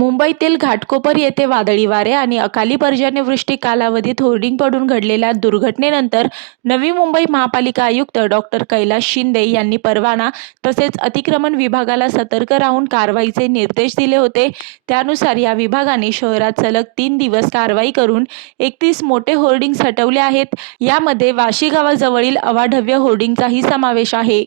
मुंबईतील घाटकोपर येथे वादळी वारे आणि अकाली पर्जन्यवृष्टी कालावधीत होर्डिंग पडून घडलेल्या दुर्घटनेनंतर नवी मुंबई महापालिका आयुक्त डॉक्टर कैलास शिंदे यांनी परवाना तसेच अतिक्रमण विभागाला सतर्क राहून कारवाईचे निर्देश दिले होते. त्यानुसार या विभागाने शहरात सलग तीन दिवस कारवाई करून एकतीस मोठे होर्डिंग्स हटवले आहेत. यामध्ये वाशी गावाजवळील अवाढव्य होर्डिंगचाही समावेश आहे.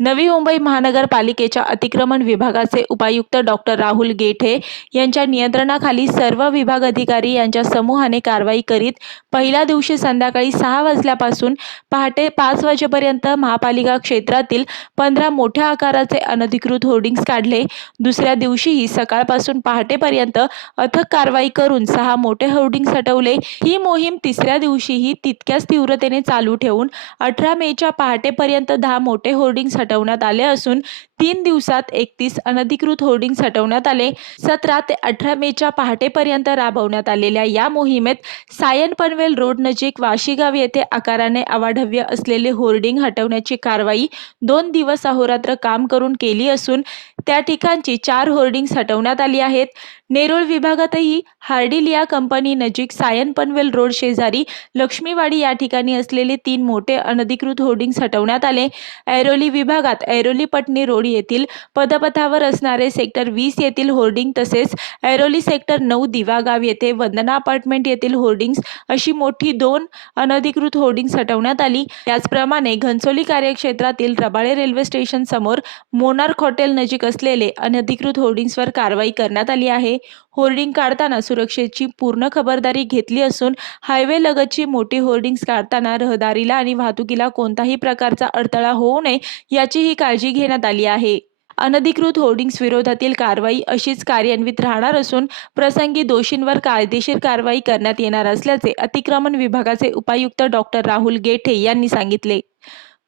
नवी मुंबई महानगरपालिकेच्या अतिक्रमण विभागाचे उपायुक्त डॉक्टर राहुल गेठे यांच्या नियंत्रणाखाली सर्व विभाग अधिकारी यांच्या समूहाने कारवाई करीत पहिल्या दिवशी संध्याकाळी सहा वाजल्यापासून पहाटे पाच वाजेपर्यंत महापालिका क्षेत्रातील पंधरा मोठ्या आकाराचे अनधिकृत होर्डिंग्स काढले. दुसऱ्या दिवशीही सकाळपासून पहाटेपर्यंत अथक कारवाई करून सहा मोठे होर्डिंग्स हटवले. ही मोहीम तिसऱ्या दिवशीही तितक्याच तीव्रतेने चालू ठेवून अठरा मेच्या पहाटेपर्यंत दहा मोठे होर्डिंग्स हटवण्यात आले असून तीन दिवसात एकतीस अनधिकृत होर्डिंग्स हटवण्यात आले. सतरा ते अठरा मेच्या पहाटेपर्यंत राबवण्यात आलेल्या या मोहिमेत सायन पनवेल रोड नजीक वाशीगाव येथे आकाराने अवाढव्य असलेले होर्डिंग हटवण्याची कारवाई दोन दिवस अहोरात्र काम करून केली असून त्या ठिकाणची चार होर्डिंग्स हटवण्यात आली आहेत. नेरूळ विभागातही हार्डिल या कंपनी नजीक सायन पनवेल रोड शेजारी लक्ष्मीवाडी या ठिकाणी असलेले तीन मोठे अनधिकृत होर्डिंग्स हटवण्यात आले. ऐरोली विभागात ऐरोली पटणी रोड येथील पदपथावर असणारे सेक्टर वीस येथील होर्डिंग तसेच ऐरोली सेक्टर नऊ दिवागाव येथे वंदना अपार्टमेंट येथील होर्डिंग्स अशी मोठी दोन अनधिकृत होर्डिंग्स हटवण्यात आली. त्याचप्रमाणे घनसोली कार्यक्षेत्रातील रबाळे रेल्वे स्टेशन समोर मोनार्क हॉटेल नजीक असलेले अनधिकृत होर्डिंग्सवर कारवाई करण्यात आली आहे. आहे होर्डिंग काढताना सुरक्षेची पूर्ण खबरदारी घेतली असून हायवे लगतची मोठी होर्डिंग्स काढताना रहदारीला आणि वाहतुकीला कोणताही प्रकारचा अडथळा होऊ नये याचीही काळजी घेण्यात आली आहे. अनधिकृत होर्डिंग्स विरोधातील कारवाई अशीच कार्यान्वित राहणार असून प्रसंगी दोषींवर कायदेशीर कारवाई करण्यात येणार असल्याचे अतिक्रमण विभागाचे उपायुक्त डॉक्टर राहुल गेठे यांनी सांगितले.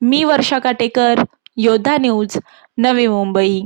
मी वर्षा काटेकर योद्धा न्यूज नवी मुंबई.